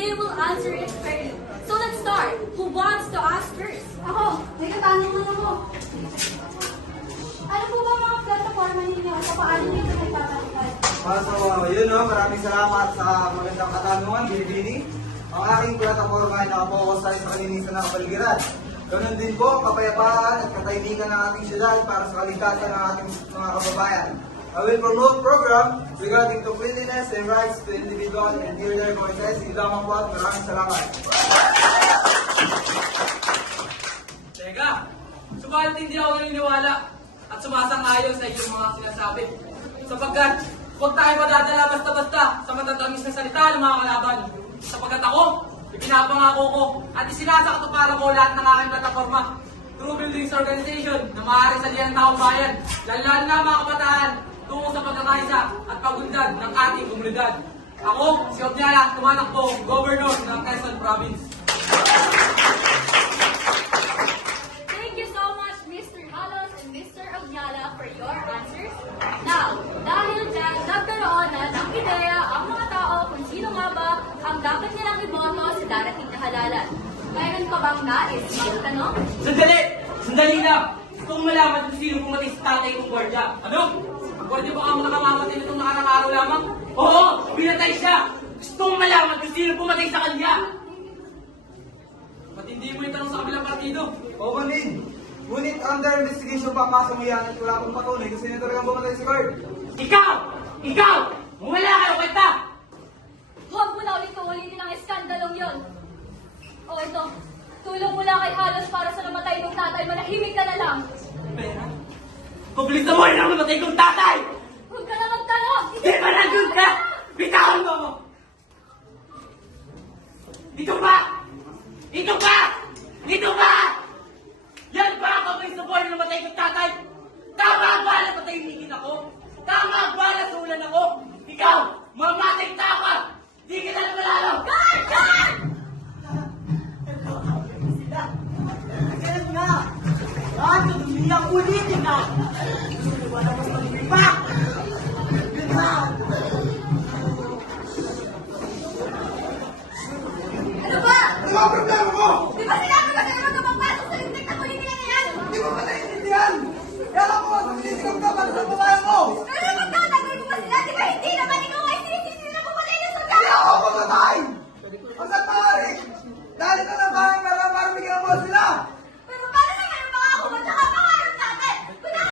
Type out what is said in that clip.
they will answer it fairly. So let's start. Who wants to ask first? Ako, may katanungan ako. Ano po ba mga plataforma ninyo sa paano nyo ito nagtatanggal? Yun maraming salamat sa magandang katanungan, Bini. Ang aking plataforma ay nakapokus tayo sa kalinisan ng kapaligiran. Ganun din po, kapayapaan at katahimikan ng ating syudad para sa kaligtasan ng ating mga kababayan. I will promote program regarding to cleanliness and rights to individual and their voices. Ito lamang po at maraming salamat. Teka, subalit hindi ako naniniwala at sumasang-ayon sa iyong mga sinasabi. Sapagkat huwag tayo madadala basta-basta sa matatamis na salita ng mga kalaban. Sapagkat ako, ipinapangako ko at isinasakatuparan ko lahat ng aking plataforma through buildings organization na maaari salihan ng taong bayan, lalo na mga kabataan tungo sa pagkakaisa at pagunlad ng ating komunidad. Ako, si Obyala, tumatakbo, Governor ng Quezon Province. Thank you so much, Mr. Halos and Mr. Ogyala, for your answers. Now, dahil dyan, nagkaroon na ng ideya ang mga tao kung sino nga ba ang dapat nilang iboto sa darating na halalan. Mayroon pa bang nais magtanong? Sandali! Sandali lang! Gusto kong malaman kung sino pumatay sa tatay kong gwardiya. Ano? Ang gwardiya ba kamo nakamamatay nitong nakarang araw lamang? Oo! Pinatay siya! Gusto kong malaman kung sino pumatay sa kanya! Ba't hindi mo itanong sa kabilang partido? Oo, Manid. Ngunit under investigation pa ang kaso mo yan at wala akong patunay kasi na talagang bumatay si Guard. Ikaw! Ikaw! Wala kayo kwenta! Huwag mo na ulit-ulitin ang iskandalong yon. O ito, tulong mo lang kay Halos para sa namatay ng tatay, manahimik ka na lang. Pera? Kublitan mo rin ang namatay kong tatay! Huwag ka na magtanong! Di ba nandun ka? Bitawan mo ako! Dito ba? Dito ba? Dito ba? Yan ba ako may sabay na namatay kong tatay? Tama ba na patahimikin ako? Tama ba na sulan ako? Ikaw, mamatay tao ka! Di kita na malalo! Guard! Guard! Ganun nga! Bakit umiyak ulitin na?